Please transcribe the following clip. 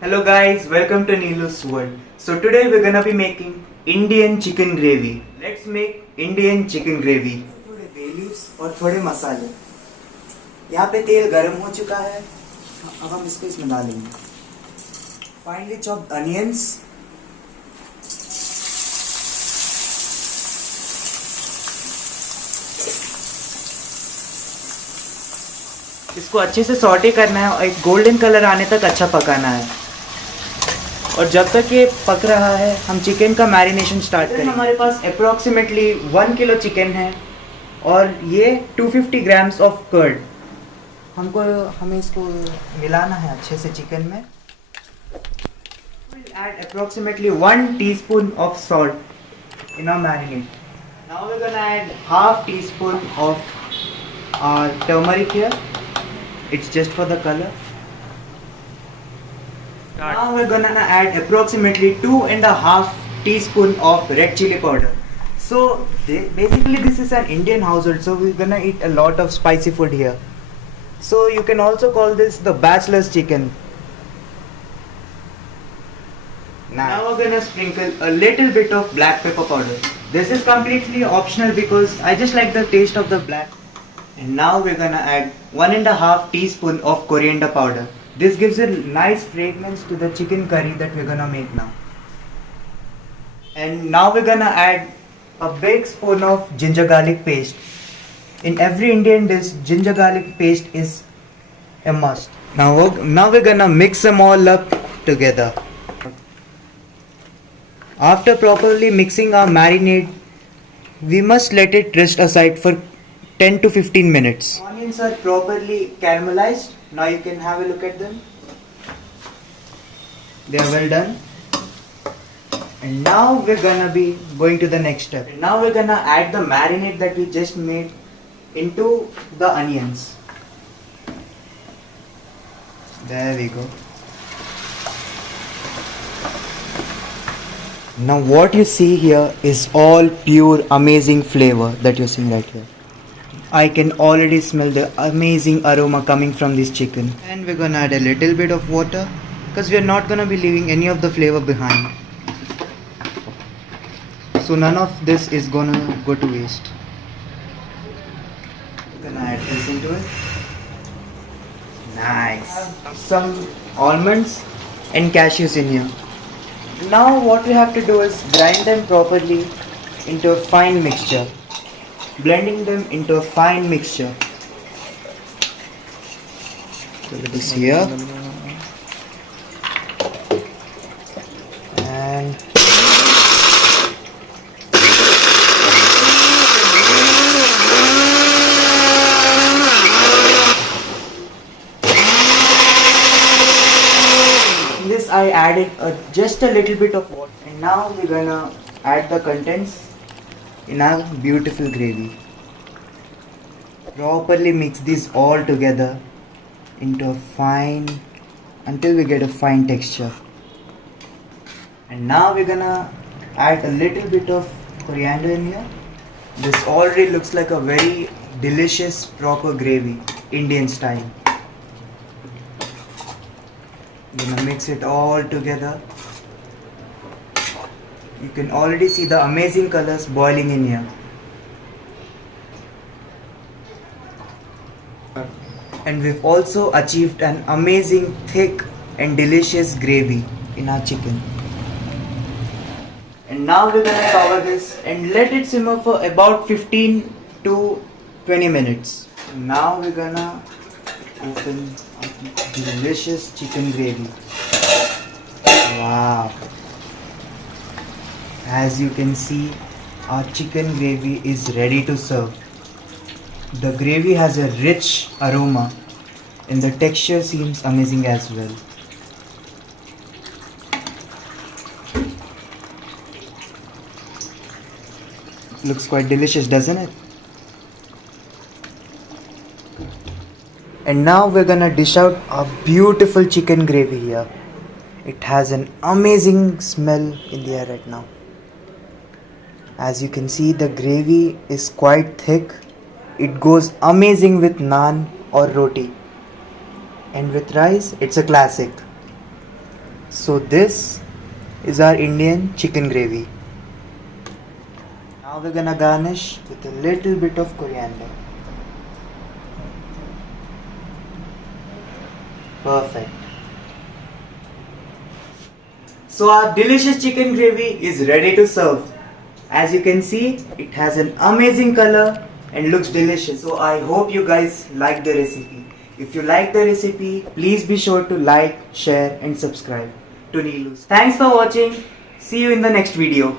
Hello guys, welcome to Neelu's world. So today we're gonna be making Indian chicken gravy. Let's make Indian chicken gravy. थोड़े bay leaves और थोड़े मसाले. यहाँ पे तेल गर्म हो चुका है. अब हम इसको इसमें डालेंगे. Finely chopped onions. इसको अच्छे से सॉटे करना है और एक गोल्डन कलर आने तक अच्छा पकाना है. और जब तक ये पक रहा है हम चिकन का मैरिनेशन स्टार्ट करेंगे. हमारे पास अप्रॉक्सीमेटली 1 किलो चिकन है और ये 250 ग्राम्स ऑफ कर्ड. हमें इसको मिलाना है अच्छे से चिकन में. We'll add approximately 1 teaspoon of salt in our marinade. Now we're gonna add half teaspoon of our turmeric here. It's just for the color. Now we're gonna add approximately 2.5 teaspoon of red chili powder. So basically this is an Indian household, so we're gonna eat a lot of spicy food here. So you can also call this the bachelor's chicken. Now we're gonna sprinkle a little bit of black pepper powder. This is completely optional because I just like the taste of the black. And now we're gonna add 1.5 teaspoon of coriander powder. This gives a nice fragrance to the chicken curry that we're gonna make now. And now we're gonna add a big spoon of ginger garlic paste. In every Indian dish, ginger garlic paste is a must. Now we're gonna mix them all up together. After properly mixing our marinade, we must let it rest aside for 10 to 15 minutes. Onions are properly caramelized. Now you can have a look at them. They are well done. And now we're gonna be going to the next step. And now we're gonna add the marinade that we just made into the onions. There we go. Now what you see here is all pure amazing flavor that you're seeing right here. I can already smell the amazing aroma coming from this chicken. And we're gonna add a little bit of water because we're not gonna be leaving any of the flavor behind. So none of this is gonna go to waste. We're gonna add this into it. Nice. Some almonds and cashews in here. Now what we have to do is grind them properly into a fine mixture. Blending them into a fine mixture. So this here. And in this I added just a little bit of water. And now we're gonna add the contents in our beautiful gravy. Properly mix these all together into a fine, until we get a fine texture. And now we're gonna add a little bit of coriander in here. This already looks like a very delicious proper gravy, Indian style. Gonna mix it all together. You can already see the amazing colors boiling in here. And we've also achieved an amazing thick and delicious gravy in our chicken. And now we're gonna cover this and let it simmer for about 15 to 20 minutes. And now we're gonna open delicious chicken gravy. Wow. As you can see, our chicken gravy is ready to serve. The gravy has a rich aroma and the texture seems amazing as well. Looks quite delicious, doesn't it? And now we're gonna dish out our beautiful chicken gravy here. It has an amazing smell in the air right now. As you can see, the gravy is quite thick. It goes amazing with naan or roti. And with rice, it's a classic. So this is our Indian chicken gravy. Now we're gonna garnish with a little bit of coriander. Perfect. So our delicious chicken gravy is ready to serve. As you can see, it has an amazing color and looks delicious. So I hope you guys like the recipe. If you like the recipe, please be sure to like, share and subscribe to Neelu's. Thanks for watching. See you in the next video.